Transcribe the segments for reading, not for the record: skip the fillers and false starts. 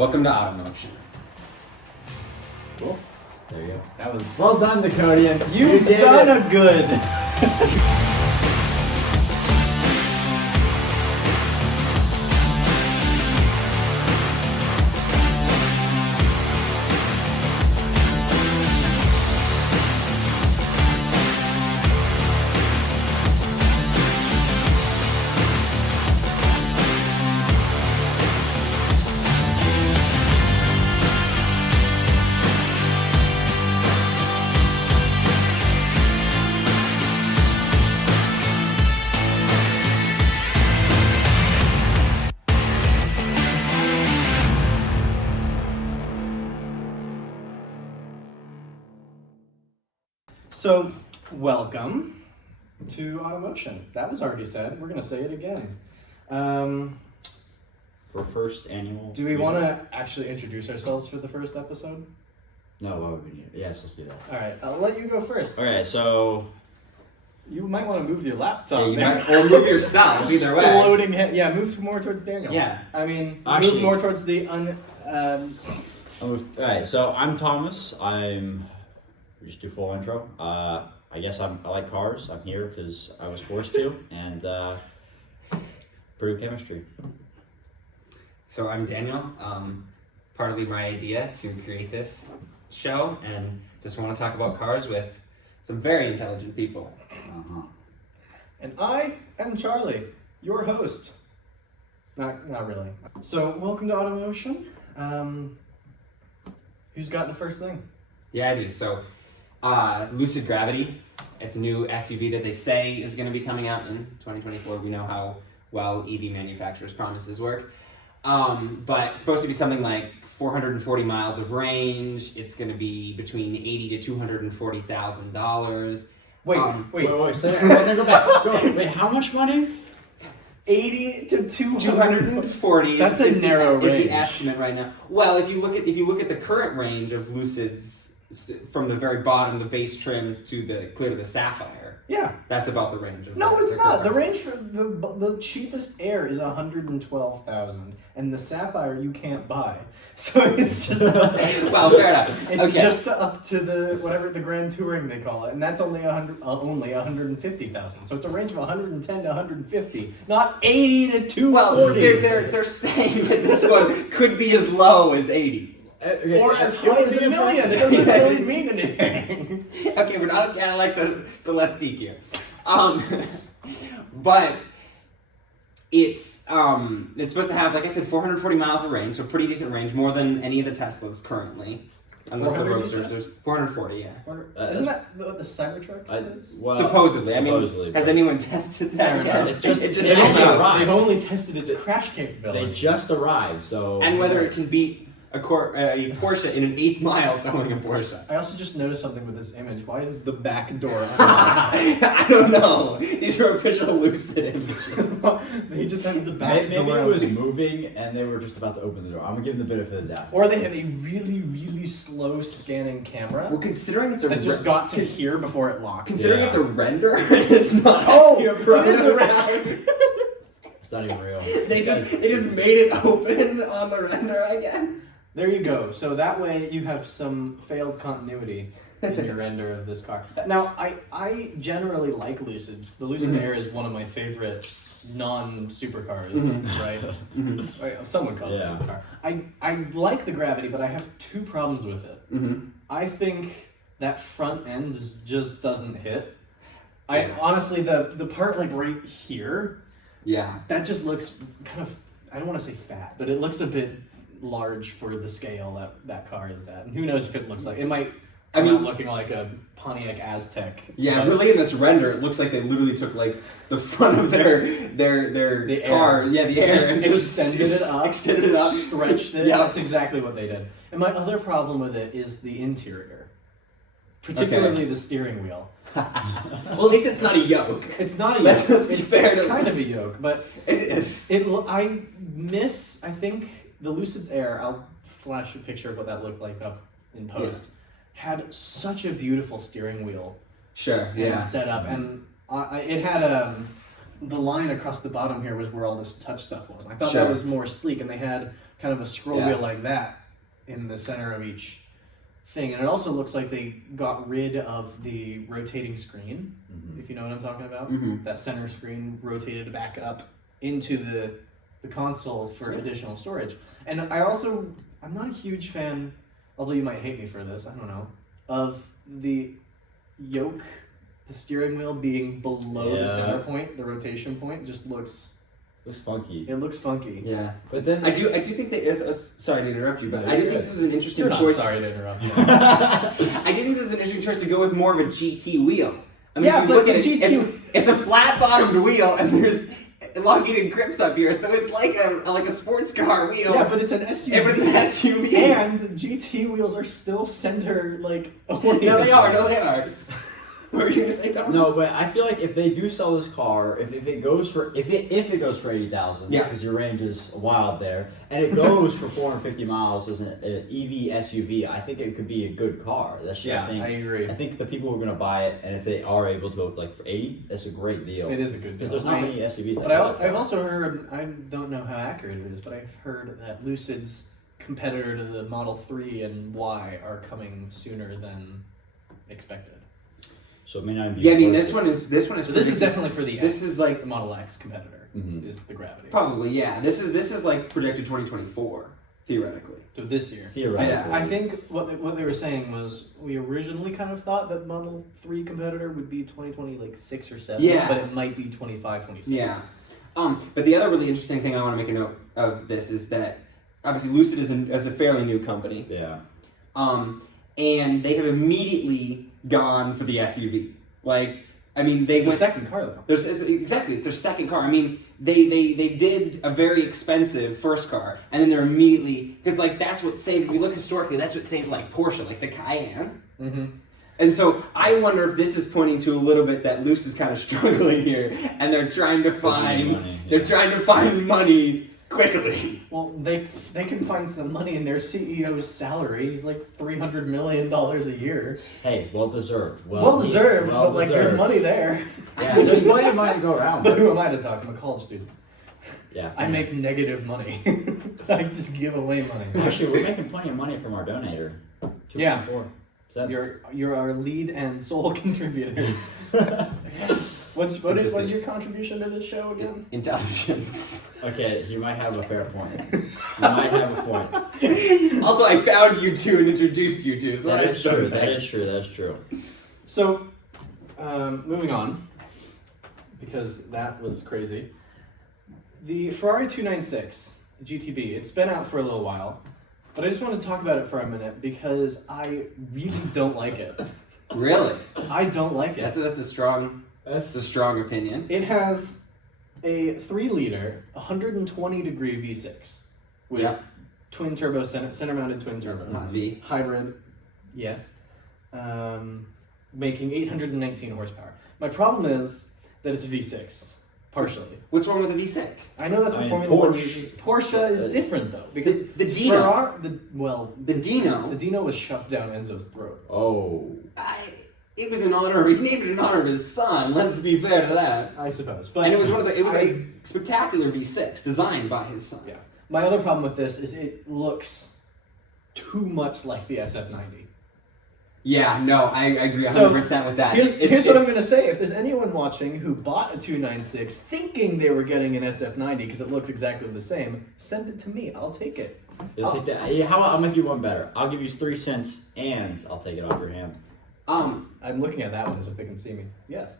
Welcome to AutoMotion. Cool. There you go. That was Well done, Dakodian. You've did done it. a good. So, welcome to AutoMotion. That was already said. We're going to say it again. For first annual. Do we want to actually introduce ourselves for the first episode? No, what would we need? Yes, let's do that. All right, I'll let you go first. Okay, so. You might want to move your laptop. Yeah, you there. might, or move yourself, either way. Floating head. Yeah, move more towards Daniel. Yeah. I mean, Actually- move more towards the Alright, so I'm Thomas. Just do full intro. I guess I like cars. I'm here because I was forced to, and Purdue chemistry. So I'm Daniel. Partly my idea to create this show, and just want to talk about cars with some very intelligent people. Uh-huh. And I am Charlie, your host. Not really. So, welcome to AutoMotion. Who's got the first thing? Yeah, I do. So, Lucid Gravity. It's a new SUV that they say is going to be coming out in 2024. We know how well EV manufacturers' promises work. But it's supposed to be something like 440 miles of range. It's going to be between $80,000 to $240,000. Wait, say it. Go back. Wait, how much money? 80 to 240. That's a narrow is range. the estimate right now. Well, if you look at the current range of Lucids from the very bottom, the base trims to the Sapphire, Yeah. that's about the range of. No, it's their not. The prices. range for the cheapest Air is 112,000, and the Sapphire you can't buy. So it's just Well, fair enough. it's Okay. just up to the Grand Touring they call it, and that's only 150,000. So it's a range of 110 to 150, not 80 to 240. Well, they're saying that this one could be as low as 80. or as high as $1 million. It doesn't really mean anything. Okay, we're not a Cadillac Celestique here. But it's supposed to have, like I said, 440 miles of range, so pretty decent range, more than any of the Teslas currently. Unless the 400 you Roadsters, said? there's 440, yeah. Isn't that what the Cybertruck is? Well, Supposedly. I mean, supposedly, has but- anyone tested that Fair yet? enough. It's just- it just they came only out. arrived. They've only tested its crash capability. They just arrived, so. And whether it can beat a Porsche in an 8th mile towing a Porsche. I also just noticed something with this image. Why is the back door I don't know. These are official Lucid images. He just had the back Maybe door. it was moving and they were just about to open the door. I'm gonna give them the benefit of the doubt. Or they have a really, really slow scanning camera Well, considering it's a that just got to here before it locked. considering Yeah. it's a render, it's not Oh, actually a it is a prototype. render. It's not even real. They just made it open on the render, I guess. There you go. So that way you have some failed continuity in your render of this car. Now, I generally like Lucids. The Lucid Air is one of my favorite non-supercars, right? Or someone calls it Yeah. a supercar. I like the Gravity, but I have two problems with it. Mm-hmm. I think that front end just doesn't hit. Yeah. Honestly, the part like right here, Yeah. that just looks kind of, I don't want to say fat, but it looks a bit large for the scale that car is at. And who knows if it looks like, it might come out looking like a Pontiac Aztec. Yeah, but really in this render, it looks like they literally took like the front of their The car, Air. yeah, the Air, Just and extended it up, stretched it. Yeah. That's exactly what they did. And my other problem with it is the interior, particularly the steering wheel. Well, at least it's not a yoke. It's not a Let's- yoke. let's be It's fair it's to kind this. of a yoke, but It is. I think the Lucid Air, I'll flash a picture of what that looked like up in post, had such a beautiful steering wheel Sure. and Yeah. setup, and it had the line across the bottom here was where all this touch stuff was. I thought Sure. that was more sleek, and they had kind of a scroll Yeah. wheel like that in the center of each thing. And it also looks like they got rid of the rotating screen, if you know what I'm talking about. Mhm. That center screen rotated back up into the console for Sure. additional storage. And I'm not a huge fan, although you might hate me for this, I don't know, of the yoke, the steering wheel being below the Yeah. center point, the rotation point, just looks funky. it looks funky. Yeah. But then I do think there is a, sorry to interrupt you, but No, I do you're think good. this is an interesting You're not choice. sorry to interrupt you. I do think this is an interesting choice to go with more of a GT wheel. I mean, Yeah, if you but look the at it, GT it's a flat-bottomed wheel, and there's elongated grips up here, so it's like a sports car wheel. Yeah, but it's an SUV. Yeah, but it's an SUV. And GT wheels are still center away. No, they are. No, they are. What were you gonna say, Thomas? no, but I feel like if they do sell this car, if it goes for 80,000, Yeah. because your range is wild there, and it goes for 450 miles as an EV SUV, I think it could be a good car. That's Yeah, I agree. think the people who are gonna buy it, and if they are able to like for 80, that's a great deal. It is a good Because deal. there's not many SUVs. But I've also heard, I don't know how accurate it is, but I've heard that Lucid's competitor to the Model 3 and Y are coming sooner than expected. So it may not be. Yeah, I mean, close this to- one is So this is predicted- definitely for the X. This is like the Model X competitor Mhm. is the Gravity. probably yeah. This is like projected 2024 theoretically. So this year. theoretically. I think what they were saying was we originally kind of thought that Model 3 competitor would be 2026 or 7, Yeah. but it might be 25, 26. Yeah. But the other really interesting thing I want to make a note of this is that obviously Lucid is a fairly new company. Yeah. And they have immediately gone for the SUV. Like, I mean, they It's their went. second car though. It's their second car. I mean, they did a very expensive first car, and then they're immediately because like that's what saved. If we look historically, that's what saved like Porsche, like the Cayenne. Mm-hmm. And so I wonder if this is pointing to a little bit that Lucid's kind of struggling here, and they're trying to find money quickly. Well, they can find some money in their CEO's salary. He's like $300 million a year. Hey, well deserved. Well deserved, but like there's money there. Yeah, there's plenty of money to go around. But who am I to talk? I'm a college student. Yeah. I make negative money. I just give away money. Actually, we're making plenty of money from our donator. Yeah. 2.4 cents. You're our lead and sole contributor. What's your contribution to this show again? Intelligence. Okay, you might have a fair point. You might have a point. Also, I found you two and introduced you two, so That that's is true. something. That is true. That is true. So, moving on, because that was crazy. The Ferrari 296, the GTB, it's been out for a little while, but I just want to talk about it for a minute because I really don't like it. Really? I don't like it. That's a strong opinion. It has a 3-liter, 120-degree V6 with Yeah. twin turbo center-mounted twin turbos. Not V. Hybrid, yes, making 819 horsepower. My problem is that it's a V6, partially. What's wrong with the V6? I know that's what I mean, Formula One Porsche- uses. Porsche is different though because The Dino. the The Dino. Dino was shoved down Enzo's throat. Oh. It was in honor. He named it in honor of his son. Let's be fair to that. I suppose, but And it was a spectacular V6 designed by his son. Yeah. My other problem with this is it looks too much like the SF90. Yeah, no, I agree 100% So, with that. Here's what I'm going to say. If there's anyone watching who bought a 296 thinking they were getting an SF90 because it looks exactly the same, send it to me. I'll take it. You'll take that. Yeah, how about I'll make you one better? I'll give you 3 cents and I'll take it off your hand. I'm looking at that one as if they can see me. Yes.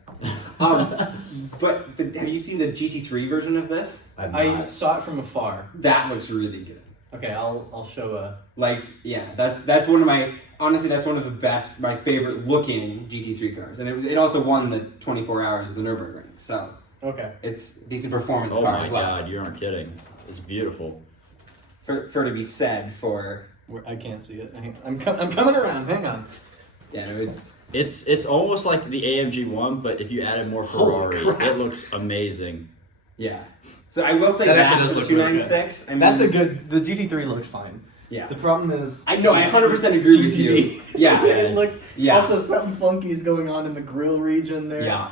But have you seen the GT3 version of this? I saw it from afar. That looks really good. Okay, I'll show a... Like, yeah, that's one of my, honestly, that's one of the best, my favorite looking GT3 cars. And it also won the 24 hours of the Nürburgring. So, Okay. it's a decent performance Oh car my as well. god, you aren't kidding. It's beautiful. For to be said for, I can't see it. I'm coming around. Hang on. yeah, no, it's, It's almost like the AMG one, but if you added more Holy Ferrari, crap. it looks amazing. yeah. So I will say That that, actually does for look the really good. 296, I mean, That's a good... The GT3 looks fine. yeah. The problem is... I know, I 100% agree with you. GTD. Yeah. It looks... Yeah. Also, something funky is going on in the grill region there. Yeah.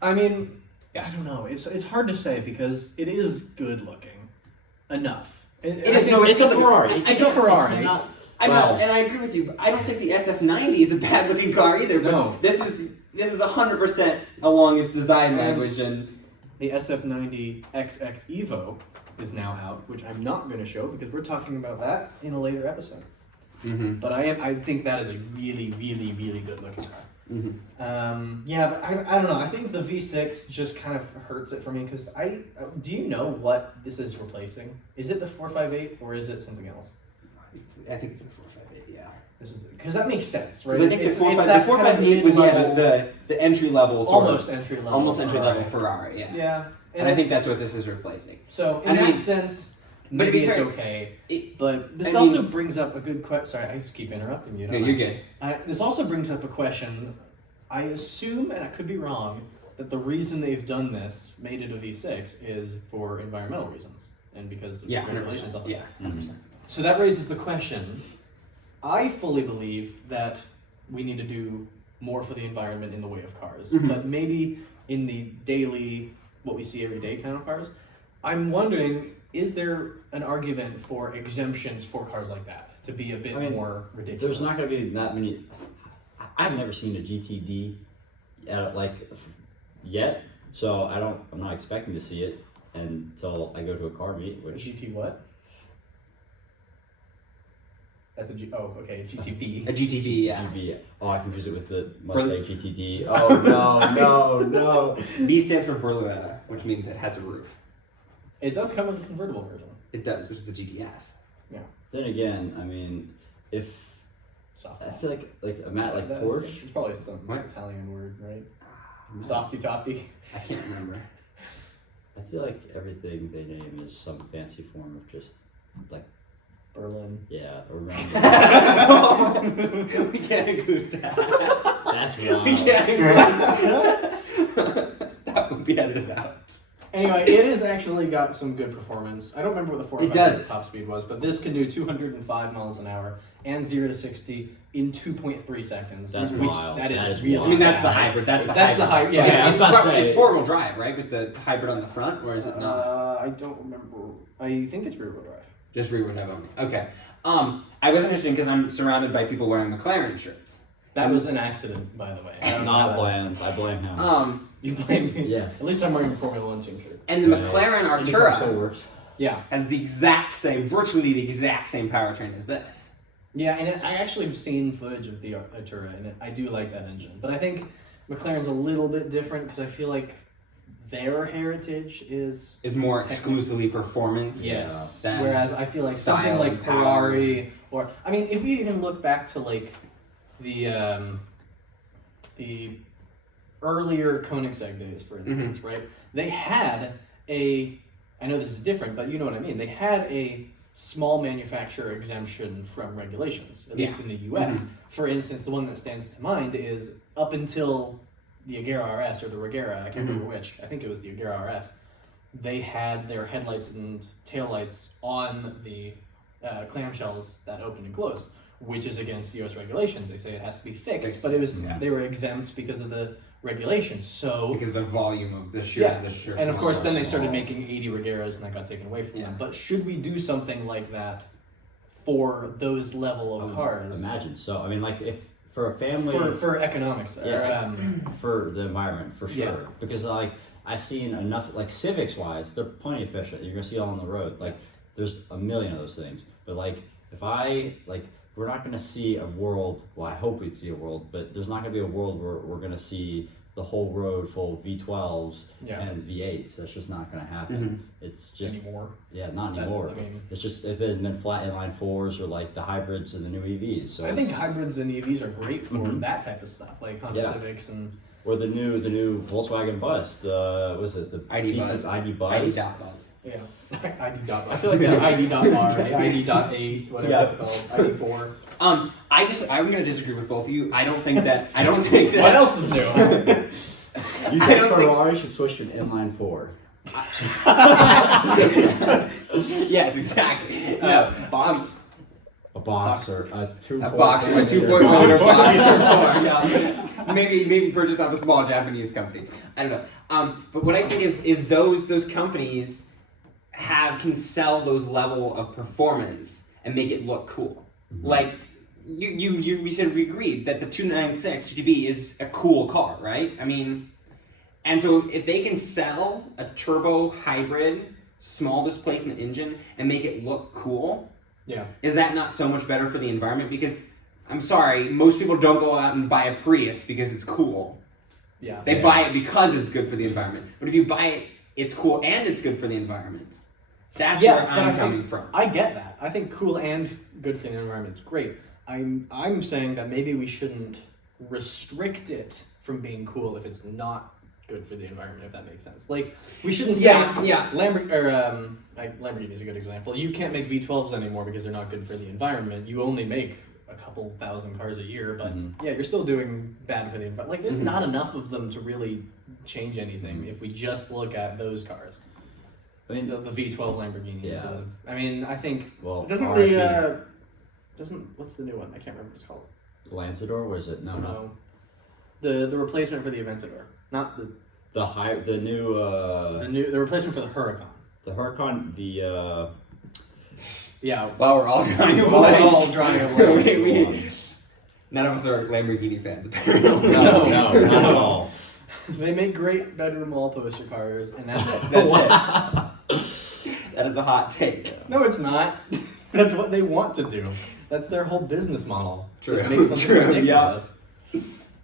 I mean, I don't know. It's hard to say because it is good looking enough. It's a Ferrari. It's a Ferrari. I know, and I agree with you. But I don't think the SF90 is a bad looking car either. But No. this is 100% along its design language and. The SF90 XX Evo is now out, which I'm not going to show because we're talking about that in a later episode. Mm-hmm. But I think that is a really, really, really good looking car. Mm-hmm. Yeah, but I don't know. I think the V6 just kind of hurts it for me because do you know what this is replacing? Is it the 458 or is it something else? I think it's the 458. Yeah. Because that makes sense, right? Because I think It's the that 458 was mid-level, the entry level, almost entry level, almost entry level Ferrari. Ferrari. Yeah. Yeah, And I think that's what this is replacing. so. In I that mean, sense, but to maybe be it's fair, okay. But this I also mean- brings up a good question. Sorry, I just keep interrupting you. No, don't I? you're good. This also brings up a question. I assume, and I could be wrong, that the reason they've done this, made it a V6, is for environmental reasons and because of Yeah, regulations. 100%. Stuff like Yeah, that. 100%. So that raises the question. I fully believe that we need to do more for the environment in the way of cars, Mhm. but maybe in the daily, what we see every day kind of cars. I'm wondering, is there an argument for exemptions for cars like that to be a bit more ridiculous? There's not going to be that many. I've never seen a GTD yet, so I'm not expecting to see it until I go to a car meet. A Which GT what? That's a G. Oh, okay, GTB. A GTB, yeah. GTB. Oh, I confuse it with the Mustang GTD. Oh no. B stands for Berlinetta, which means it has a roof. It does come with a convertible version. It does, which is the GTS. Then again, I mean, if Soft. I feel like I'm at like That is- Porsche. It's probably some What? Italian word, right? Softy toppy. I can't remember. I feel like everything they name is some fancy form of just like Berlin. We can't include that. That's wild. We can't include that. That would be edited out. Anyway, it has actually got some good performance. I don't remember what the 4 It does. top speed was, but this can do 205 miles an hour and 0 to 60 in 2.3 seconds. That's which wild. That That is is really wild. I mean, that's the fast. hybrid. That's the That's hybrid. the hybrid. Yeah, I was about to say- It's four-wheel drive, right? With the hybrid on the front, or is it not? I don't remember. I think it's rear-wheel drive. Just rear-wheel drive only. Okay. I was interested because I'm surrounded by people wearing McLaren shirts. That was an accident, by the way. I don't know Not how bland. I blame him. You blame me? Yes. At least I'm wearing a Formula 1 team shirt. And the Yeah. McLaren IndyCar Artura still works. Yeah. has the exact same, virtually the exact same powertrain as this. Yeah, and I actually have seen footage of the Artura, and I do like that engine. But I think McLaren's a little bit different because I feel like their heritage is More Technic- exclusively performance. yes. than Whereas I feel like style something like and power. Ferrari, or I mean, if you even look back to like the earlier Koenigsegg days, for instance, right? They had I know this is different, but you know what I mean. They had a small manufacturer exemption from regulations, at least in the U.S. For instance, the one that stands to mind is up until the Agera RS or the Regera, I can't remember which. I think it was the Agera RS. They had their headlights and taillights on the clamshells that opened and closed, which is against U.S. regulations. They say it has to be fixed, but it was they were exempt because of the regulations. So because of the volume of the shirt. yeah, The shirt and of course then they started small. making 80 Regeras and that got taken away from Yeah. them. But should we do something like that for those level of cars? Imagine. So I mean, like if for a family For economics, Yeah. or, for the environment for sure, Yeah. because like I've seen enough like civics wise, they're plenty efficient. You're gonna see all on the road. Like there's a million of those things. But like if we're not gonna see a world. Well, I hope we'd see a world, but there's not gonna be a world where we're gonna see the whole road full of V12s Yeah. and V8s. That's just not gonna happen. It's just anymore. not anymore. I mean, It's just if it had been flat inline fours or like the hybrids and the new EVs. So I think hybrids and EVs are great for Mhm. that type of stuff, like Honda Yeah. Civics and or the new Volkswagen Bus. The was it the ID Beats Buzz. ID Buzz? ID dot buzz. yeah, ID dot. I feel like that ID dot bar, ID dot 8, whatever Yeah. it's called, ID 4. I'm gonna disagree with both of you. I don't think that. What else is new? You I think don't think- Ferrari should switch to an inline four? Yes, exactly. No, Box. A boxer, a 2. A box, a 2.1 liter box. Yeah. Maybe purchased off a small Japanese company. I don't know. But what I think is those companies can sell those level of performance and make it look cool. Mm-hmm. Like we said we agreed that the 296 GTB is a cool car, right? I mean, and so if they can sell a turbo hybrid small displacement engine and make it look cool, Yeah. is that not so much better for the environment? Because I'm sorry, most people don't go out and buy a Prius because it's cool. Yeah. They buy it because it's good for the environment. But if you buy it, it's cool and it's good for the environment. That's where but I'm I coming think, from. I get that. I think cool and good for the environment is great. I'm saying that maybe we shouldn't restrict it from being cool if it's not good for the environment, if that makes sense. Like, we shouldn't say Lamborghini is a good example. You can't make V12s anymore because they're not good for the environment. You only make a couple thousand cars a year, but yeah, you're still doing bad for the environment. Like, there's not enough of them to really change anything if we just look at those cars. I mean, The V12 Lamborghinis. Yeah. I mean, I think well, doesn't RIP. what's the new one? I can't remember what it's called. Lancedor, was it? No. The replacement for the Aventador, not the The replacement for the Huracan. the Huracan, the Yeah. While we're all drawing a We're blank. all drawing a blank. None of us are Lamborghini fans, apparently. no, not at all. They make great bedroom wall poster cars, and that's it. That's Wow. it. That is a hot take. No, it's not. That's what they want to do. That's their whole business model. True, Just make something true, ridiculous.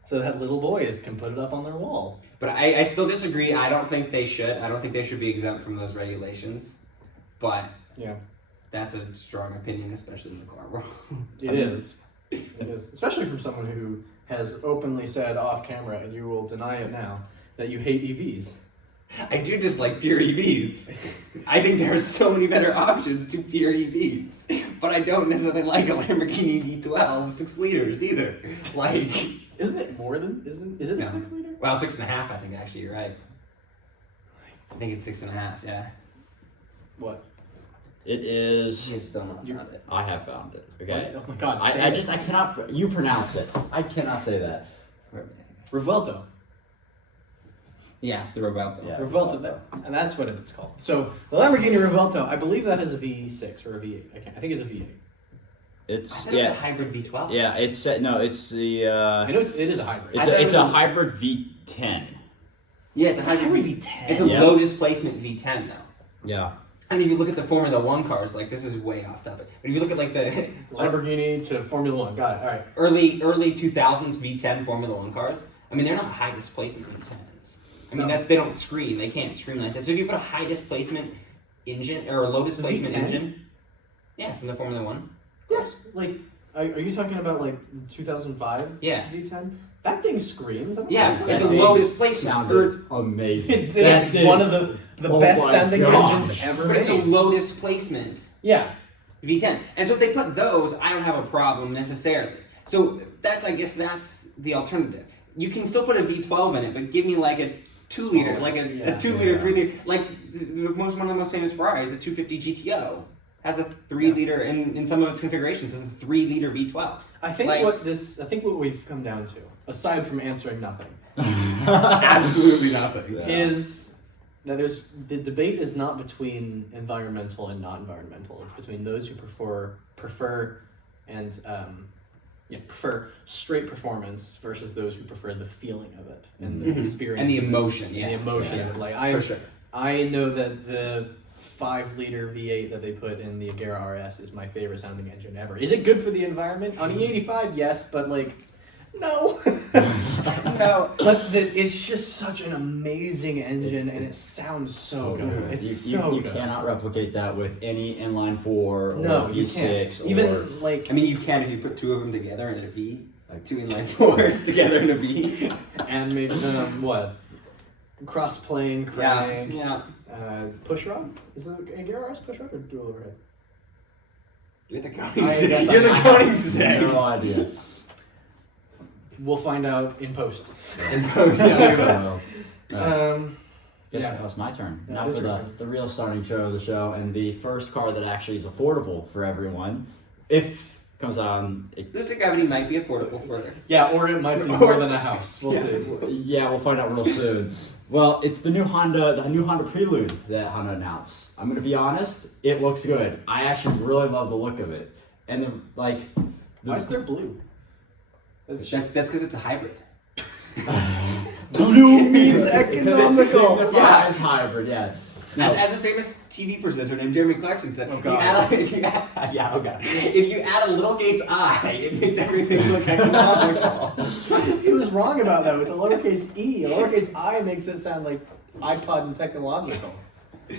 So that little boys can put it up on their wall. But I still disagree. I don't think they should. I don't think they should be exempt from those regulations. But Yeah. that's a strong opinion, especially in the car world. It is. It is. Especially from someone who has openly said off camera, and you will deny it now, that you hate EVs. I do dislike pure EVs. I think there are so many better options to pure EVs. But I don't necessarily like a Lamborghini V12 6 liters either. Like, Isn't it more than? Is it No. a 6 liter? well, 6.5, I think, actually, you're right. I think it's 6.5, yeah. What? It is. He's still not found it. I have found it. Okay. Oh my god. I cannot. You pronounce it. I cannot say that. Revuelto. Yeah, the Roberto. Yeah. Revuelto, and that's what it's called. So the Lamborghini Revuelto, I believe that is a V6 or a V8. I think it's a V8. It's I thought it was a hybrid V12. Yeah, it's no, it's the. I know it is a hybrid. It's a hybrid V10. Yeah, it's a hybrid V10. It's a Yeah. low displacement V10 though. Yeah. And if you look at the Formula One cars, like this is way off topic. But if you look at like the Lamborghini to Formula One. Got it. All right. early 2000s V10 Formula One cars, I mean they're not high displacement V10s. I mean No. they don't scream. They can't scream like that. So if you put a high displacement engine or a low displacement V10s? engine, yeah, from the Formula One. Yeah. Like, are you talking about like 2005 Yeah. V10? That thing screams. I don't know Yeah, what it's a you're low talking displacement. Sounded amazing. about. It's one of the Oh best my sounding gosh. engines ever But it's a made. low displacement Yeah. V10. And so if they put those, I don't have a problem necessarily. So I guess that's the alternative. You can still put a V12 in it, but give me like a 2 liter, Smaller, like a yeah. 2 liter, Yeah. 3 liter, like one of the most famous Ferraris, the 250 GTO, has a 3 liter, in some of its configurations, has a 3 liter V12. I think Like- what we've come down to, aside from answering nothing, Absolutely nothing. Yeah. is that the debate is not between environmental and not environmental. It's between those who prefer straight performance versus those who prefer the feeling of it and the Mhm. experience And the of it, emotion, and yeah. the emotion Yeah. of it. Like For sure. I know that the 5 liter V8 that they put in the Agera RS is my favorite sounding engine ever. Is it good for the environment? On E85, yes, but like, no. No. But it's just such an amazing engine and it sounds so good. It's you so good. cannot replicate that with any inline 4 or No, you V6 can't. or Even like, I mean, you can if you put 2 of them together in a V, like 2 inline 4s together in a V. and maybe what? Cross plane, crank, Yeah. push rod? Is it Agera RS push rod or dual overhead? You're the I Koenigsegg. guess You're the I- Koenigsegg. no idea. We'll find out in post. So, guess Yeah. that was my turn. Yeah, Now it is for your turn. the real starting show of the show, and the first car that actually is affordable for everyone, if comes out on. Lucid Gravity might be affordable for. Yeah, or it might be more than a house. We'll see. Yeah, we'll find out real soon. Well, it's the new Honda Prelude that Honda announced. I'm gonna be honest, it looks good. I actually really love the look of it, and Why is there blue? That's because it's a hybrid. Blue means Because it economical. signifies hybrid, yeah. As a famous TV presenter named Jeremy Clarkson said, Oh, if God. you add a lowercase I, it makes everything look economical. He was wrong about that with a lowercase e. A lowercase I makes it sound like iPod and technological.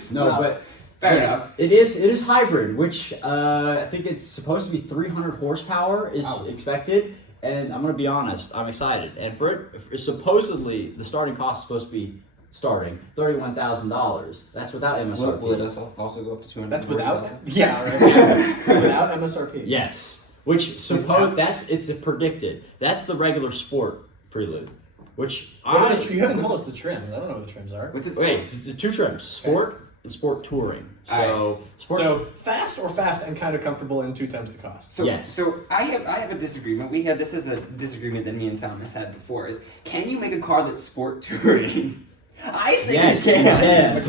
No, Well, but fair yeah, enough. It is hybrid, which I think it's supposed to be 300 horsepower is expected. And I'm gonna be honest, I'm excited. And for it, supposedly the starting cost is supposed to be $31,000. That's without MSRP. Will it also go up to 200? That's without. Yeah, right. Without MSRP. Yes, which it's a predicted. That's the regular sport Prelude, which You haven't told us the trims. I don't know what the trims are. What's it? wait, the two trims: sport and sport touring. So sport. So fast or fast and kind of comfortable and 2 times the cost. So, Yes. so I have a disagreement. This is a disagreement that me and Thomas had before. Is can you make a car that's sport touring? I say Yes, you can. yes.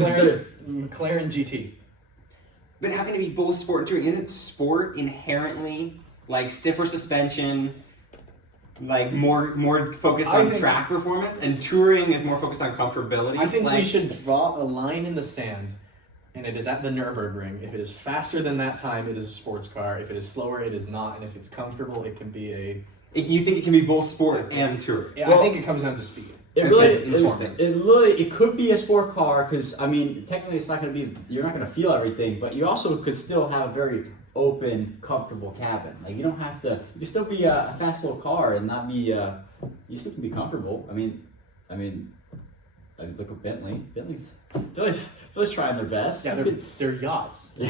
McLaren GT. But how can it be both sport and touring? Isn't sport inherently like stiffer suspension, like more focused I on think- track performance, and touring is more focused on comfortability? I think we like, should draw a line in the sand, and it is at the Nürburgring. If it is faster than that time, it is a sports car. If it is slower, it is not. And if it's comfortable, it can be a. You think it can be both sport and touring? Yeah, Well, I think it comes down to speed. It That's really, it, in short things. it could be a sport car because I mean, technically, it's not going to be. You're not going to feel everything, but you also could still have a very open, comfortable cabin. Like you don't have to. You can still be a fast little car and not be. You still can be comfortable. I mean, look at Bentley. Bentley's trying their best. Yeah, You could- they're yachts. Or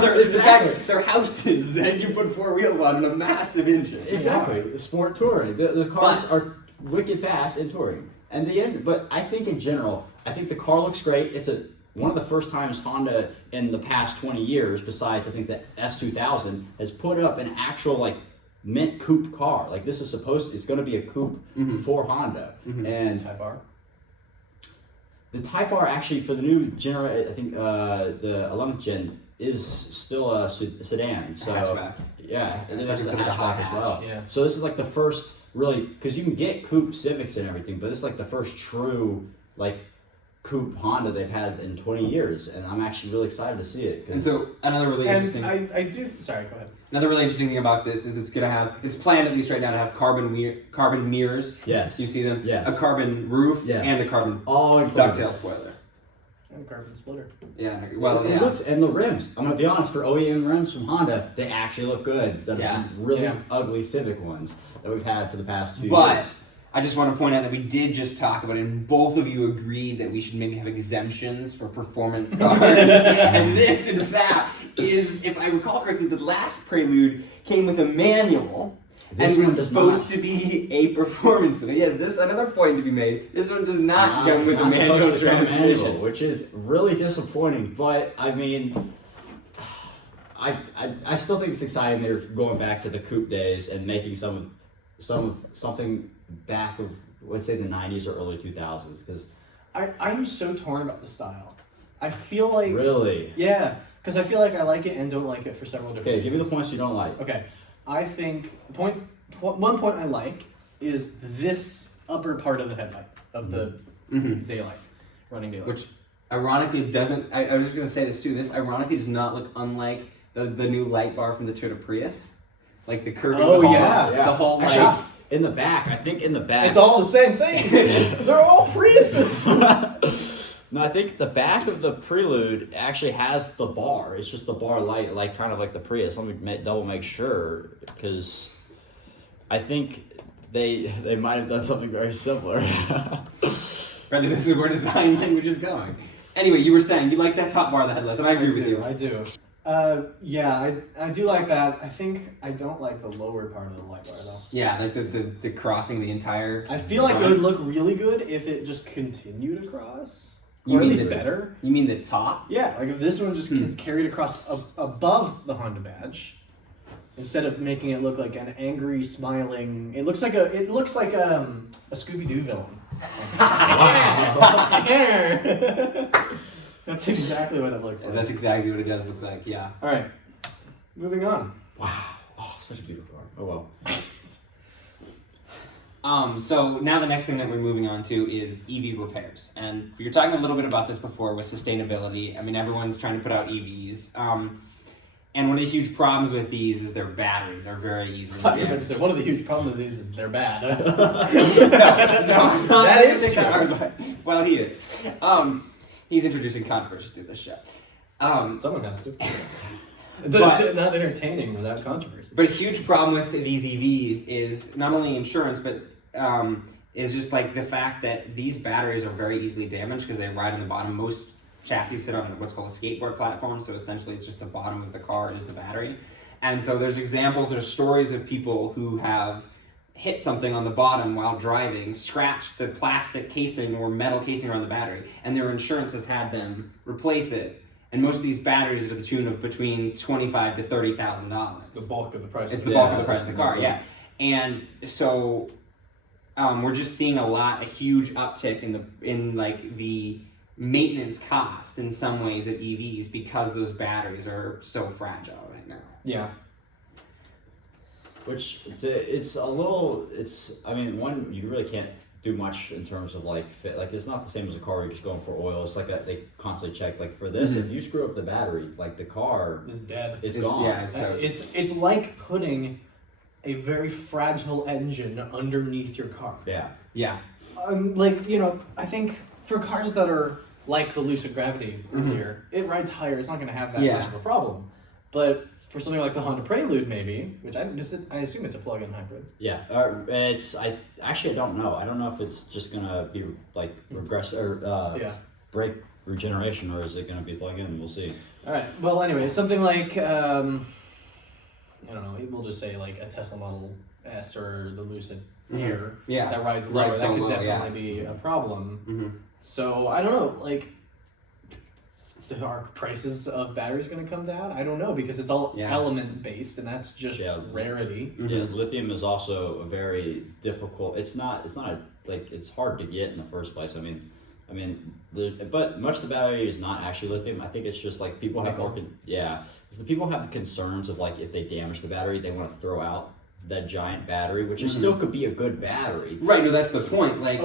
they're, Exactly. in fact, they're houses that you put 4 wheels on and a massive engine. Exactly, sport touring. The cars are wicked fast in touring, and but I think in general, I think the car looks great. It's one of the first times Honda in the past 20 years, besides I think the S2000, has put up an actual like mint coupe car. Like this is it's going to be a coupe for Honda, and Type R. the Type R actually for the new generation, I think the 11th gen is still a sedan. So Hatchback. yeah, And it's so a considered a high hatchback as hatch, well. yeah. So this is like the first really, because you can get coupe Civics and everything, but it's like the first true like coupe Honda they've had in 20 years, and I'm actually really excited to see it. And so another really interesting. And I do. Sorry, go ahead. Another really interesting thing about this is it's planned at least right now to have carbon mirrors. Yes. You see them? Yes. A carbon roof Yes. and a carbon all included. ducktail spoiler. And carbon splitter. Yeah. Well, It yeah. looks, and the rims. I'm gonna be honest, for OEM rims from Honda, they actually look good instead Yeah. of really Yeah. ugly Civic ones that we've had for the past few But years. I just want to point out that we did just talk about it, and both of you agreed that we should maybe have exemptions for performance cars. And this, in fact, is, if I recall correctly, the last Prelude came with a manual. This and one was does supposed not. to be a performance for them. Yes, this another point to be made. This one does not come It's with a not manual supposed to come transmission. manual, which is really disappointing. But I mean, I still think it's exciting they're going back to the coupe days and making something back of let's say the 90s or early 2000s. Because I'm so torn about the style. I feel like. really, Yeah, because I feel like I like it and don't like it for several different okay, give me the reasons. points you don't like. Okay, I think one point I like is this upper part of the headlight of the daylight, running daylight. Which ironically doesn't, I was just going to say this too, this ironically does not look unlike the new light bar from the Toyota Prius. Like the curving, Oh, the whole, yeah. the whole like, Actually, in the back, I think in the back. It's all the same thing. They're all Priuses. No, I think the back of the Prelude actually has the bar. It's just the bar light, like kind of like the Prius. Let me double make sure, because I think they might have done something very similar. Rather, this is where design language is going. Anyway, you were saying you like that top bar of the headlights, and I agree with you. I do. Yeah, I do like that. I think I don't like the lower part of the light bar though. Yeah, like the crossing the entire. I feel like it would look really good if it just continued across. You Or at mean least the- better. You mean the top? Yeah, like if this one just gets carried across above the Honda badge, instead of making it look like an angry, smiling, it looks like a Scooby-Doo villain. That's exactly what it looks like. That's exactly what it does look like. Yeah. All right, moving on. Wow. Oh, such a beautiful car. Oh well. So now the next thing that we're moving on to is EV repairs, and we were talking a little bit about this before with sustainability. I mean, everyone's trying to put out EVs, and one of the huge problems with these is their batteries are very easily damaged. One of the huge problems with these is they're bad. No, that is true. Well, he is. He's introducing controversy to this show. Someone has to. But- It's not entertaining without controversy. But a huge problem with these EVs is not only insurance, but is just like the fact that these batteries are very easily damaged because they ride on the bottom. Most chassis sit on what's called a skateboard platform, so essentially it's just the bottom of the car is the battery. And so there's stories of people who have hit something on the bottom while driving, scratched the plastic casing or metal casing around the battery, and their insurance has had them replace it. And most of these batteries are to the tune of between $25,000 to $30,000. It's the bulk of the price. It's the bulk of the price of the car, yeah. And so we're just seeing a huge uptick in the maintenance cost in some ways of EVs because those batteries are so fragile right now. Yeah. Which it's a little. I mean, one, you really can't do much in terms of like fit. Like it's not the same as a car where you're just going for oil. It's like they constantly check. Like for this, if you screw up the battery, like the car It's dead. it's gone. Yeah, so It's like putting a very fragile engine underneath your car. Yeah. yeah. I think for cars that are like the Lucid Gravity earlier, it rides higher. It's not going to have that much of a problem. But for something like the Honda Prelude, maybe, which I assume it's a plug-in hybrid. Yeah. I don't know. I don't know if it's just gonna be like regress or brake regeneration, or is it gonna be plug-in? We'll see. All right. Well, anyway, something like I don't know. We'll just say like a Tesla Model S or the Lucid Air that rides lower. Right, That could low, definitely be a problem. Mm-hmm. So I don't know. Like, are prices of batteries going to come down? I don't know, because it's all element based, and that's just rarity. Yeah, lithium is also a very difficult. It's hard to get in the first place. But much of the battery is not actually lithium. I think it's just like people have because the people have the concerns of like if they damage the battery, they want to throw out that giant battery, which is still could be a good battery. Right. No, that's the point. Like,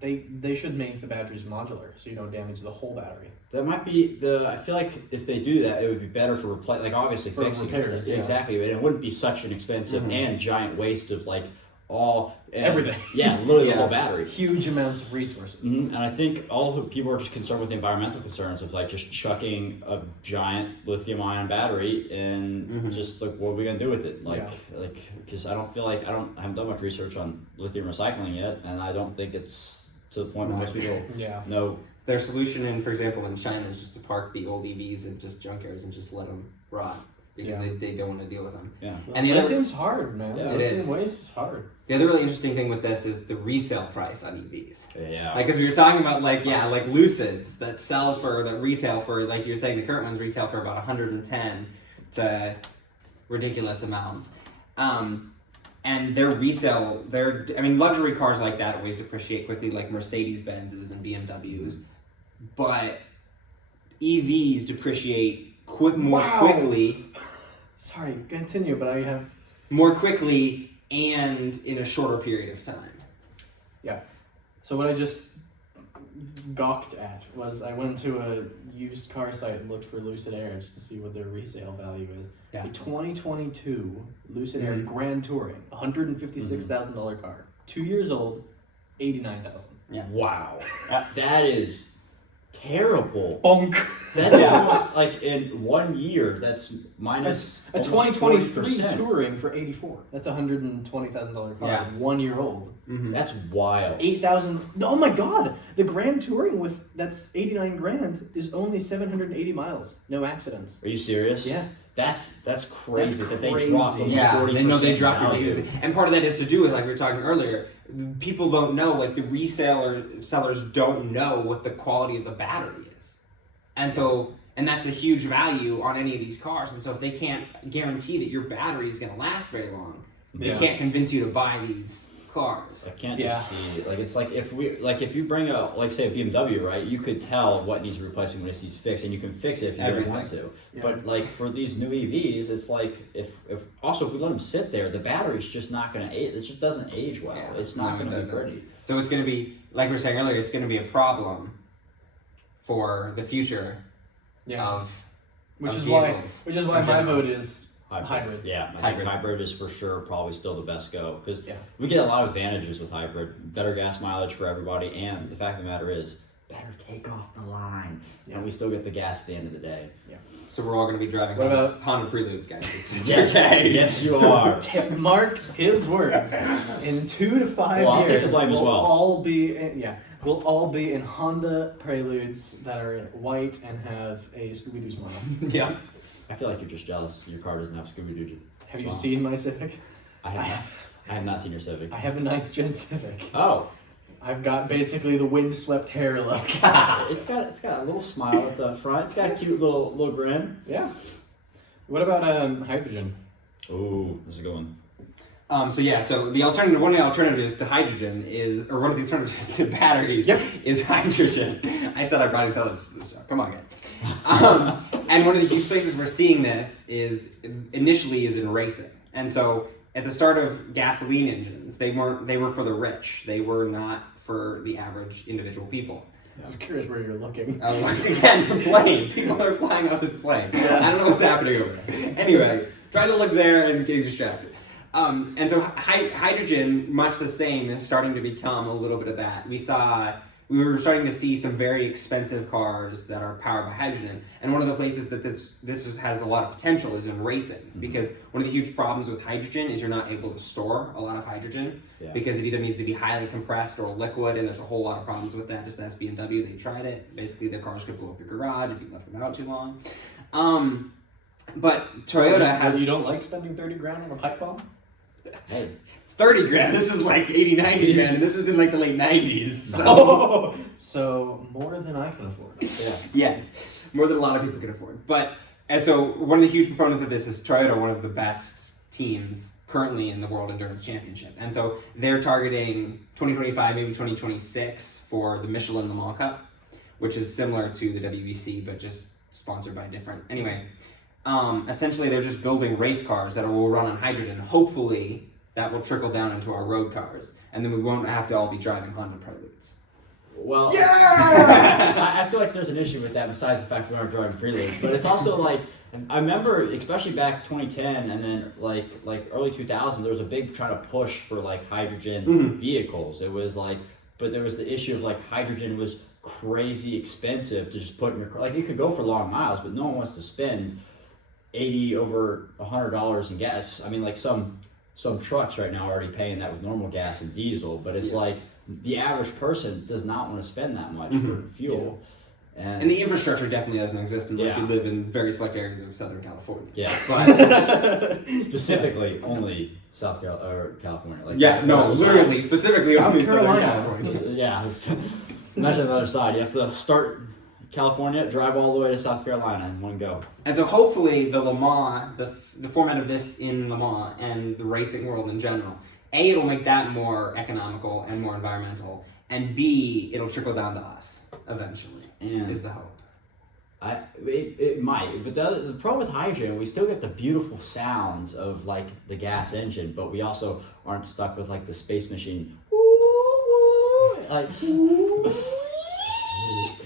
they should make the batteries modular so you don't damage the whole battery. That might be I feel like if they do that, it would be better for obviously for fixing repairs, it. Exactly, and it wouldn't be such an expensive and giant waste of like everything. Yeah, literally the whole battery. Huge amounts of resources. Mm-hmm. And I think all the people are just concerned with the environmental concerns of like just chucking a giant lithium-ion battery and just like what are we gonna do with it? Because I haven't done much research on lithium recycling yet, and I don't think it's to the point where most people know. Their solution, for example, in China is just to park the old EVs in just junkyards and just let them rot because they don't want to deal with them. Yeah. And lithium's hard, man. Yeah, lithium waste is hard. The other really interesting thing with this is the resale price on EVs. Yeah. Like, because we were talking about like Lucids that retail for, like you were saying, the current ones retail for about 110 to ridiculous amounts. And their resale, luxury cars like that always depreciate quickly, like Mercedes-Benzes and BMWs. But EVs depreciate more quickly. Sorry, continue, but I have... More quickly and in a shorter period of time. Yeah. So what I just gawked at was I went to a used car site and looked for Lucid Air just to see what their resale value is. Yeah. A 2022 Lucid Air Grand Touring, $156,000 car. 2 years old, $89,000. Yeah. Wow. That is terrible. Bonk. That's almost like in 1 year. That's minus a almost 2023 40%. Touring for $84,000. That's a $120,000 car. Yeah. 1 year old. Mm-hmm. That's wild. $8,000. Oh my God! The Grand Touring that's $89,000 is only 780 miles. No accidents. Are you serious? Yeah. That's crazy That's that they crazy. dropped almost 40%. They dropped value. ridiculously. And part of that is to do with, like we were talking earlier, people don't know, like the sellers don't know what the quality of the battery is. And that's the huge value on any of these cars. And so if they can't guarantee that your battery is going to last very long, they can't convince you to buy these cars. It can't just be like, it's like if you bring a, like, say a BMW, right, you could tell what needs replacing when it needs fixed, and you can fix it if you really want to. Yeah. But like for these new EVs, it's like if we let them sit there, the battery's just not going to age. It just doesn't age well. Yeah, it's not going to be doesn't. pretty. So it's going to be, like we were saying earlier, it's going to be a problem for the future of Which is vehicles why in my general. vote is hybrid. Yeah, I Hybrid. think hybrid is for sure probably still the best go, because Yeah. we get a lot of advantages with hybrid. Better gas mileage for everybody, and the fact of the matter is, better take off the line, and we still get the gas at the end of the day. So we're all going to be driving What about- Honda Preludes, guys. It's Yes, okay. yes, you are. Mark his words. In 2 to 5 Well, I'll years, take the blame as we'll well. all be we'll all be in Honda Preludes that are white and have a Scooby-Doo smile. Yeah. I feel like you're just jealous. Your car doesn't have Scooby-Doo. Have you seen my Civic? I have not seen your Civic. I have a 9th gen Civic. Oh, I've got basically the windswept hair look. it's got a little smile at the front. It's got a cute little grin. Yeah. What about hydrogen? Ooh, this is a good one. So the alternative, one of the alternatives to hydrogen is, or one of the alternatives to batteries is hydrogen. I said I brought intelligence to this show. Come on, guys. And one of the huge places we're seeing this is initially in racing. And so at the start of gasoline engines, they were for the rich. They were not for the average individual people. I was curious where you're looking. Once again, the plane. People are flying off this plane. I don't know what's happening over there. Anyway, try to look there and get distracted. And so hydrogen, much the same, is starting to become a little bit of that. We were starting to see some very expensive cars that are powered by hydrogen. And one of the places that this has a lot of potential is in racing, because one of the huge problems with hydrogen is you're not able to store a lot of hydrogen because it either needs to be highly compressed or liquid, and there's a whole lot of problems with that. Just ask BMW, they tried it. Basically, the cars could blow up your garage if you left them out too long. But Toyota has... You don't like spending 30 grand on a pipe bomb? Hey, 30 grand. This was like 80, 90 grand. And this was in like the late 90s. So. Oh, so more than I can afford. yeah. Yes, more than a lot of people can afford. And so one of the huge proponents of this is Toyota, one of the best teams currently in the World Endurance Championship. And so they're targeting 2025, maybe 2026 for the Michelin Le Mans Cup, which is similar to the WEC, but just sponsored by different. Anyway, essentially they're just building race cars that will run on hydrogen. Hopefully that will trickle down into our road cars, and then we won't have to all be driving Honda Preludes. Well, Yeah! I feel like there's an issue with that besides the fact we aren't driving Preludes, but it's also like, I remember, especially back 2010 and then like early 2000, there was a big trying to push for like hydrogen vehicles. It was like, but there was the issue of like hydrogen was crazy expensive to just put in your car. Like it could go for long miles, but no one wants to spend $80 over $100 in gas. I mean, like some trucks right now are already paying that with normal gas and diesel, but it's like the average person does not want to spend that much for fuel. And the infrastructure definitely doesn't exist unless you live in very select areas of Southern California. Yeah, but specifically only South California. Like literally, specifically South only Southern Carolina. California. Yeah, imagine the other side. You have to start California, drive all the way to South Carolina in one go. And so hopefully the Le Mans, the format of this in Le Mans and the racing world in general, A, it'll make that more economical and more environmental, and B, it'll trickle down to us eventually, And is the hope. It might, but the problem with hydrogen, we still get the beautiful sounds of like the gas engine, but we also aren't stuck with like the space machine. Like,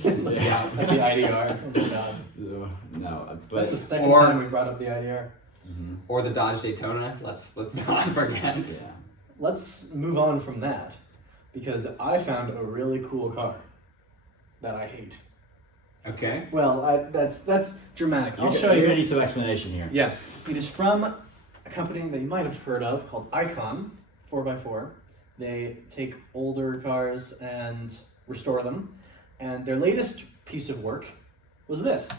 Yeah, like the IDR. Oh my god. no, but That's the second Or- time we brought up the IDR. Or the Dodge Daytona, let's not forget. yeah. Let's move on from that, because I found a really cool car that I hate. Okay. Well, that's dramatic. I'll show You're you. gonna need some explanation here. Yeah, it is from a company that you might have heard of called Icon 4x4. They take older cars and restore them, and their latest piece of work was this.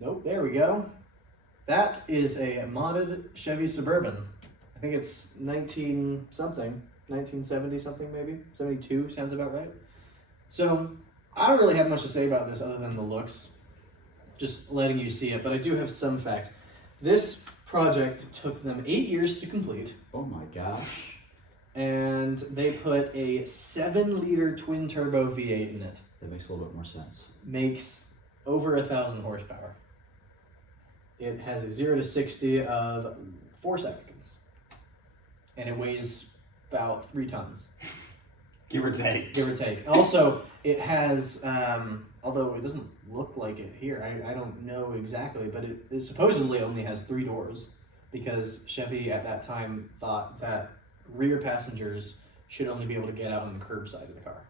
Nope, there we go. That is a modded Chevy Suburban. I think it's 1970 something maybe, 72 sounds about right. So I don't really have much to say about this other than the looks. just letting you see it, but I do have some facts. This project took them 8 years to complete, Oh my gosh. and they put a 7-liter twin turbo V8 in it. That makes a little bit more sense. Makes over 1,000 horsepower. It has a 0 to 60 of 4 seconds, and it weighs about 3 tons. Give or take. Give or take. Also, it has, although it doesn't look like it here, I don't know exactly, but it supposedly only has 3 doors because Chevy at that time thought that rear passengers should only be able to get out on the curb side of the car.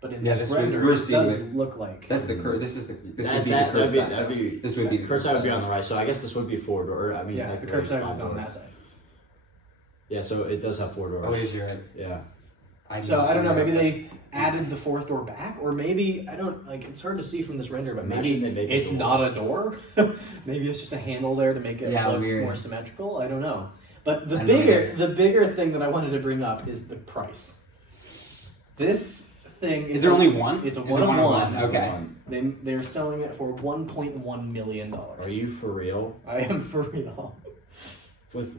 But in Yeah, this this render, we're it seeing does it. look like. That's the curve. This would be the curb That'd side. be This would be the curb side would be side. on the right. So I guess this would be 4 door. I mean, Yeah, the technically curb side five was on door. that side. Yeah, so it does have 4 doors. Oh, yes, you're right. Yeah. So I don't know, maybe they added the 4th door back, or maybe, I don't, like, it's hard to see from this render, but Imagine maybe they make it it's a door. not a door. Maybe it's just a handle there to make it Yeah, look weird. more symmetrical. I don't know. But the I know bigger thing that I wanted to bring up is the price. This thing Is there only one? It's a Is one it of one. Okay. They're selling it for $1.1 million. Are you for real? I am for real. With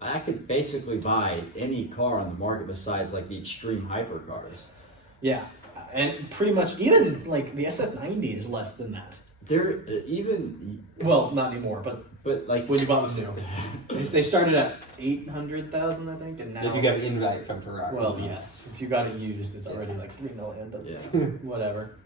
I could basically buy any car on the market besides like the extreme hypercars. Yeah, and pretty much even like the SF90 is less than that. They're even, Well, not anymore, but like when you bought them new, they started at 800,000, I think, and now If you got an invite from Ferrari. well, yes, if you got it used, it's already like 3 million. But yeah. whatever.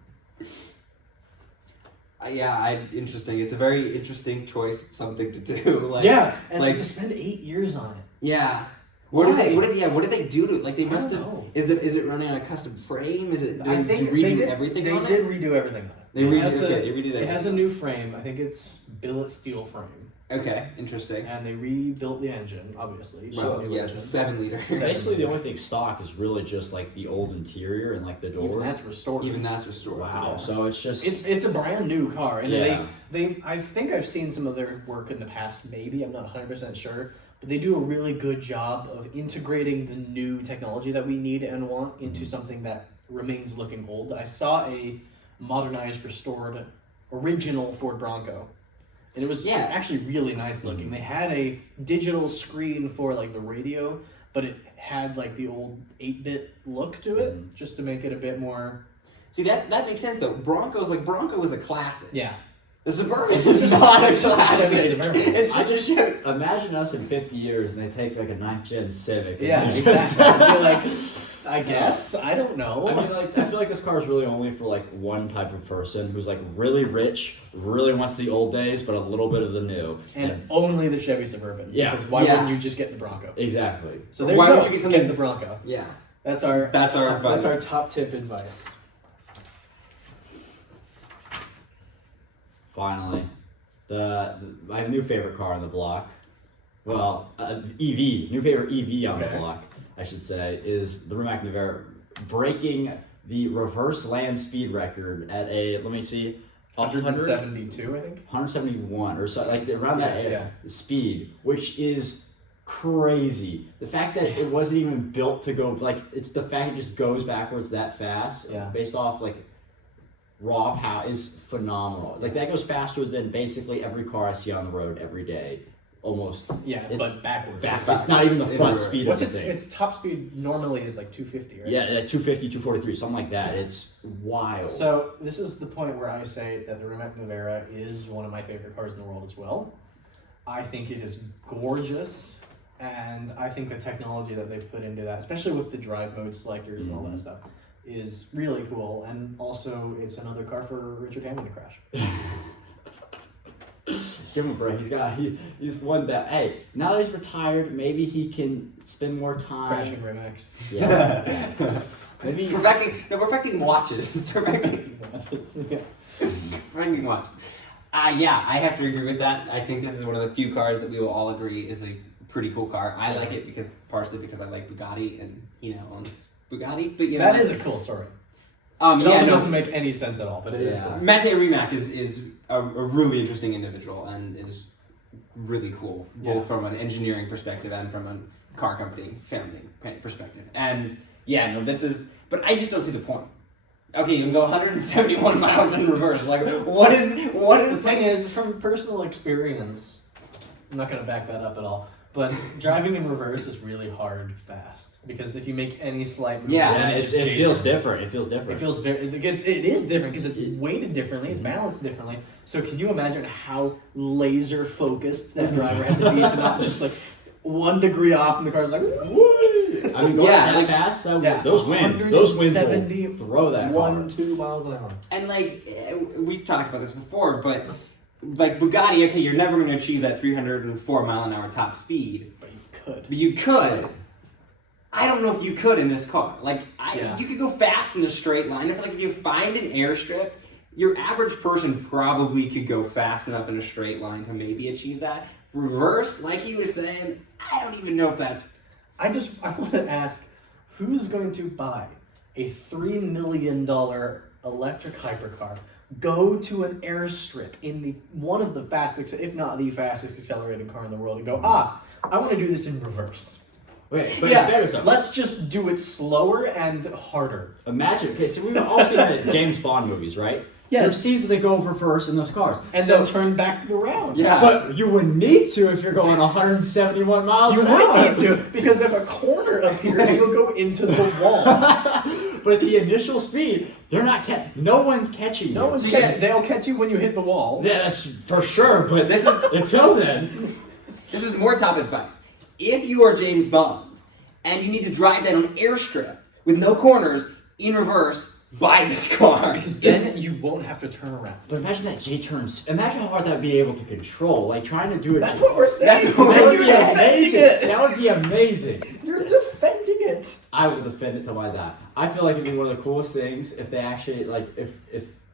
Interesting. It's a very interesting choice of something to do. Like, Yeah, and like- to spend 8 years on it. Yeah. What did Why? What did they do to it? Like they I must don't have. know. Is it running on a custom frame? Is it? I think did they redo they did, everything. They on did it? redo everything on it. They It redid. has Okay, a- they redid It has a everything. new frame. I think it's billet steel frame, Okay, interesting. and they rebuilt the engine. Obviously, Well, new yeah, it's a engine. 7-liter. Basically, the only thing stock is really just like the old interior and like the door. Even that's restored. Even that's restored. Wow. Yeah. So it's just It's a brand new car, and Yeah. they I think I've seen some of their work in the past. Maybe I'm not 100% sure, but they do a really good job of integrating the new technology that we need and want into something that remains looking old. I saw a modernized, restored, original Ford Bronco, and it was actually really nice looking. They had a digital screen for like the radio, but it had like the old 8-bit look to it, just to make it a bit more. See, that makes sense though. Bronco was a classic. Yeah. The Suburban is not a It's just a classic. Chevy Suburban. It's I just a just Chevy. imagine us in 50 years and they take like a 9th gen Civic. And Yeah, they just- exactly. I'd be like, I guess. I don't know. I mean, like, I feel like this car is really only for like one type of person who's like really rich, really wants the old days, but a little bit of the new. And only the Chevy Suburban. Yeah. Because why Yeah. wouldn't you just get the Bronco? Exactly. So there Why you go. don't you get something- the Bronco? Yeah. That's our That's our advice. That's our top tip advice. Finally, my new favorite car on the block, well, new favorite EV on the Okay. block, I should say, is the Rimac Nevera breaking the reverse land speed record at a, let me see, 172, I think. 171 or so, like around that Yeah, speed, which is crazy. The fact that it wasn't even built to go, like, it's the fact it just goes backwards that fast, Yeah. based off like raw power, is phenomenal. Like that goes faster than basically every car I see on the road every day, almost. Yeah, It's but backwards. It's not even the front It's speed What's of the thing. its top speed normally is like 250, right? Yeah, 250, 243, something like that. It's wild. So this is the point where I say that the Rimac Nevera is one of my favorite cars in the world as well. I think it is gorgeous, and I think the technology that they've put into that, especially with the drive mode selectors and all that stuff, is really cool. And also, it's another car for Richard Hammond to crash. Give him a break. He's won that. Hey, now that he's retired, maybe he can spend more time. Crashing Rimacs. Yeah. Maybe. perfecting watches. perfecting Yeah. watches. Yeah, I have to agree with that. I think this is one of the few cars that we will all agree is a pretty cool car. I like it partially because I like Bugatti and owns Bugatti. But That is a cool story. It yeah, also no, doesn't make any sense at all, but it is Yeah. cool. Mattei Rimac is a really interesting individual and is really cool, both Yeah. from an engineering perspective and from a car company family perspective. And yeah, no, this is, but I just don't see the point. Okay, you can go 171 miles in reverse. Like, what is The thing is, from personal experience, I'm not going to back that up at all, but driving in reverse is really hard fast. Because if you make any slight movement, Yeah, Yeah, it it, just it feels J-turns. different. It feels different. It feels it is different because it's weighted differently, it's balanced differently. So can you imagine how laser focused that driver had to be to not just like 1 degree off and the car's like, woo! I mean, going Yeah, that like- fast, that, Yeah, those winds will 170, throw that car. 1-2 miles an hour. And like we've talked about this before, but like Bugatti, okay, you're never going to achieve that 304 mile an hour top speed, But you could. but you could. I don't know if you could in this car. Like, Yeah. you could go fast in a straight line. If like if you find an airstrip, your average person probably could go fast enough in a straight line to maybe achieve that. Reverse, like he was saying, I don't even know if that's. I want to ask, who's going to buy a $3 million electric hypercar, go to an airstrip in one of the fastest, if not the fastest accelerating car in the world, and go, I want to do this in reverse. Wait, but Yeah, there's a- let's just do it slower and harder. imagine. Okay, so we've all seen the James Bond movies, right? Yes. There's scenes where they go reverse in those cars. And so, then turn back around. Yeah. but you would need to if you're going 171 miles You an hour. might need to, because if a corner appears, you'll go into the wall. But at the initial speed, they're not no one's catching you. No one's Yeah. catching. They'll catch you when you hit the wall. Yeah, that's for sure. But This is until then. This is more top advice. If you are James Bond and you need to drive down an airstrip with no corners in reverse, buy this car. Because then you won't have to turn around. But imagine that J turns. Imagine how hard that'd be able to control. Like trying to do it. That's what we're saying. That's what That we're would be You're amazing. defending it. That would be amazing. You're defending it. I will defend it till I die. I feel like it'd be one of the coolest things if they actually like if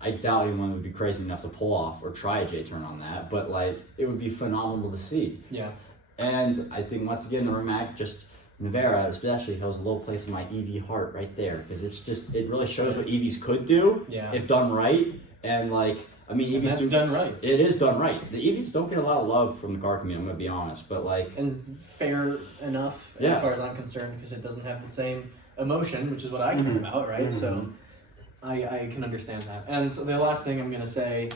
I doubt anyone would be crazy enough to pull off or try a J turn on that, but like it would be phenomenal to see. Yeah. And I think once again the Rimac just Navara especially holds a little place in my EV heart right there because it really shows what EVs could do Yeah. if done right. And like I mean And EVs that's do done right. It is done right. The EVs don't get a lot of love from the car community. I'm gonna be honest, but like And fair enough Yeah. as far as I'm concerned because it doesn't have the same emotion, which is what I care Mhm. about, right? Mhm. So I can understand that. And the last thing I'm going to say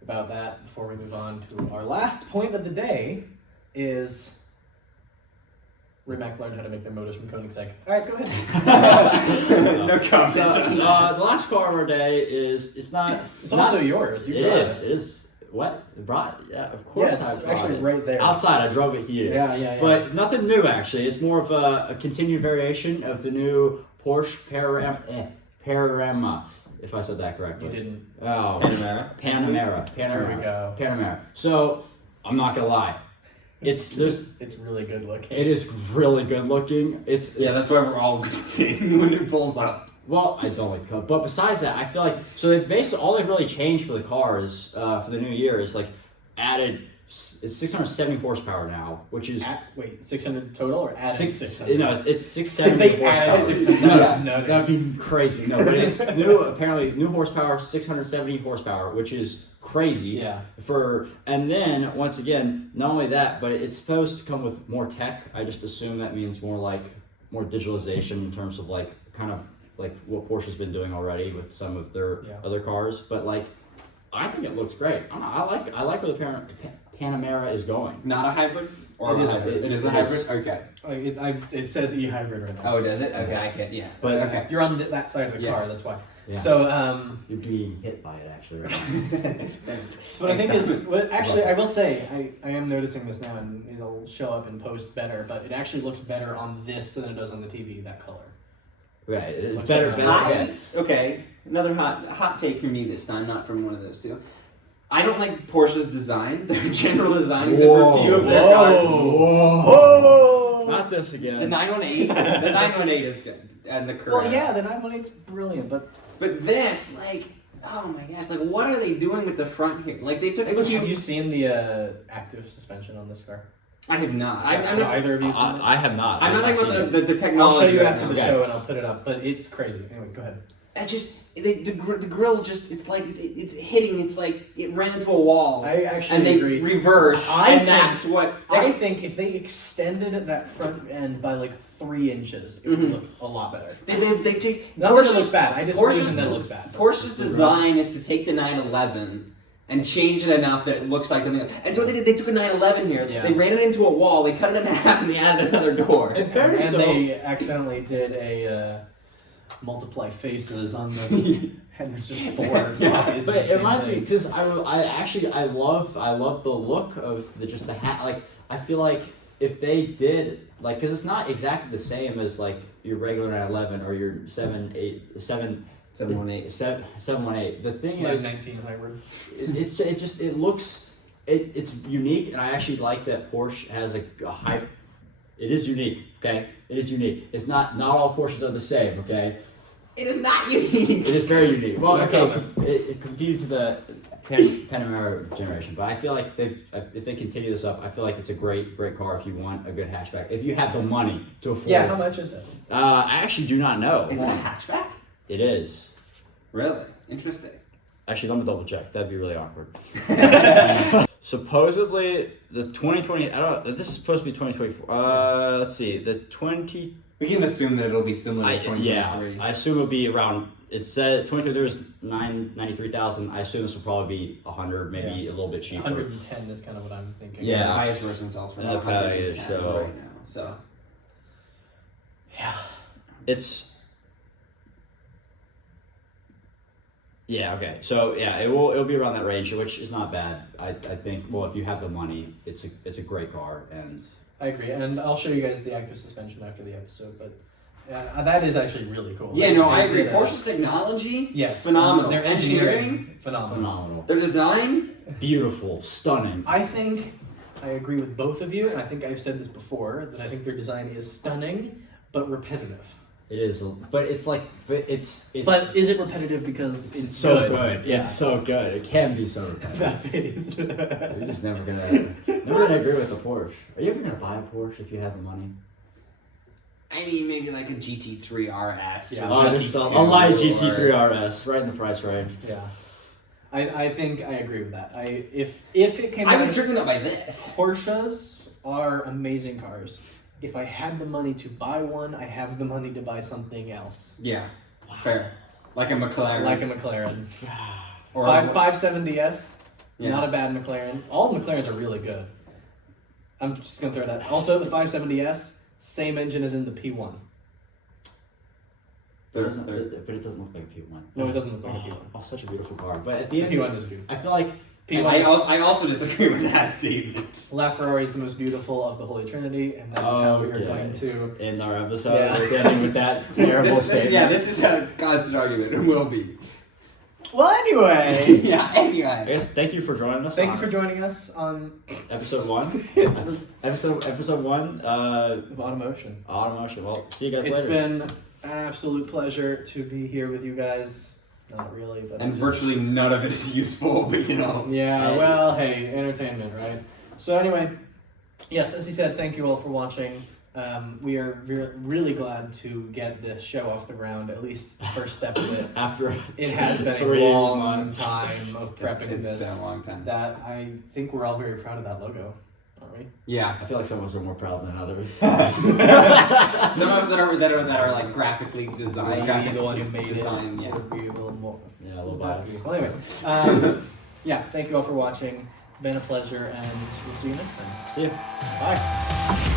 about that before we move on to our last point of the day is Rimac learned how to make their motors from Koenigsegg. All right, go ahead. No comment. So, on the that. last car of our day is it's not. It's not- also yours. You It brought is. It is. What? Brought? Yeah, of course. Yeah, it's I brought actually it. right there. Outside, I drove it here. Yeah. But nothing new actually. It's more of a continued variation of the new Porsche Panamera, if I said that correctly. You didn't. Oh, Panamera. Panamera. There we go. Panamera. So I'm not gonna lie. It's really good looking. It is really good looking. It's Yeah, that's why we're all wincing when it pulls up. Well, I don't like the color, but besides that, I feel like so they basically all they've really changed for the cars for the new year is like added it's 670 horsepower now, which is Wait, 600 total or added 600? No, it's If 670 they horsepower. added 600, No, no, that'd be crazy. No, but it's new horsepower, 670 horsepower, which is crazy. Yeah. And then once again, not only that, but it's supposed to come with more tech. I just assume that means more digitalization in terms of like kind of like what Porsche's been doing already with some of their other cars. But like, I think it looks great. I like where the Panamera is going. Not a hybrid? Or It is a a hybrid. hybrid. It is a It is. hybrid? Okay. It says e-hybrid right now. Oh, does it? Okay, I can't, yeah. But okay. You're on that side of the Yeah. car, that's why. Yeah. So, You're being hit by it actually right now. Thanks. what I think Thanks, is, Thomas. what actually, I will say, I am noticing this now, and it'll show up in post better, but it actually looks better on this than it does on the TV, that color. Right. It's Much better. better. Okay, another hot take from me this time, not from one of those two. I don't like Porsche's design, their general design, except for a few of their cars. Whoa! Not this again. The 918, the 918 is good, and the Carrera. Well, yeah, the 918's brilliant, but But this, like, oh my gosh, like, what are they doing with the front here? Like, they took a few. have you seen the active suspension on this car? I have not. I'm Have not. either of you seen it? I have not. I'm not I've talking seen about the I'll technology. show you right after now. the Okay. show and I'll put it up, but it's crazy. Anyway, go ahead. I just the grill just it's like it's hitting. It's like it ran into a wall. I actually and they agree. reverse, and that's what. I think if they extended that front end by like 3 inches, it would look a lot better. They take Not that it looks bad. I disagree that it looks bad. Porsche's design is to take the 911 and change it enough that it looks like something else. And so what they did, they took a 911 here, Yeah. they ran it into a wall, they cut it in half, and they added another door. In fairness, And though, they accidentally did a multiply faces on the, and it's just 4 copies. but of the it same reminds me thing. because I love the look of just the hat. Like I feel like if they did like because it's not exactly the same as like your regular 911 or your 718. The thing is, 19 hybrid. it's unique, and I actually like that Porsche has a high. It is unique, okay? It is unique. It's not all Porsches are the same, okay? It is not unique. It is very unique. Well, No okay, comment. it competed to the Panamera generation, but I feel like if they continue this up, I feel like it's a great car if you want a good hatchback. If you have the money to afford. Yeah, how much is it? I actually do not know. Is it a hatchback? It is. Really? Interesting. Actually, let me double check. That'd be really awkward. Supposedly, the 2020. I don't know. This is supposed to be 2024. Let's see. The 20. We can assume that it'll be similar to 2023. I assume it'll be around. It said 2023 was 993,000. I assume this will probably be 100, maybe a little bit cheaper. 110 is kind of what I'm thinking. Yeah. The highest version sells for about That's how it is, 110 so- right now. So Yeah. It's. Yeah. Okay. So yeah, it'll be around that range, which is not bad. I think. Well, if you have the money, it's a great car, and I agree, and I'll show you guys the active suspension after the episode, but that is actually really cool. yeah, no, I They agree. did Porsche's technology, yes, phenomenal. Their engineering, phenomenal. phenomenal, their design, beautiful, stunning. I think I agree with both of you, and I think I've said this before, that I think their design is stunning, but repetitive. It is, but it's like, it's But is it repetitive because it's it's so good? good. Yeah. It's so good. It can be so good. That face. You're just never gonna agree with the Porsche. Are you ever gonna buy a Porsche if you have the money? I mean, maybe like a GT3 RS. Yeah. or Oh, GT2 just a light or- GT3 RS, right in the price range. Yeah. I think I agree with that. If it came I out would of- certainly not buy this. Porsches are amazing cars. If I had the money to buy one, I have the money to buy something else. Yeah, fair. Like a McLaren. Like a McLaren. or 570S, Yeah. not a bad McLaren. All the McLarens are really good. I'm just gonna throw that. Also, the 570S, same engine as in the P1. But it doesn't look like a P1. No, it doesn't look like a P1. Oh, such a beautiful car. But at The the end, P1 is beautiful. I feel like P1 I also disagree with that statement. LaFerrari is the most beautiful of the Holy Trinity, and that's how we are going to. in our episode, Yeah. we're ending with that terrible statement. This is a constant argument. It will be. Well, anyway, Yeah, I anyway. guess thank you for joining us. thank you on for joining us on episode 1. episode 1. AutoMotion. AutoMotion. Well, see you guys It's later. been an absolute pleasure to be here with you guys. Not really, but And virtually none of it is useful, but you know. yeah. Hey. Well, hey, entertainment, right? So anyway, yes, as he said, thank you all for watching. We are really glad to get this show off the ground. At least the first step of it. After It has been a 3 long months. time of prepping It's this. been a long time. That I think we're all very proud of that logo, aren't we? Yeah. I feel like some of us are more proud than others. Some of us that are like graphically designed. Maybe the one who made design, it yeah. would be a little more. Yeah, a little biased. Well, anyway, yeah, thank you all for watching. Been a pleasure, and we'll see you next time. See ya. Bye.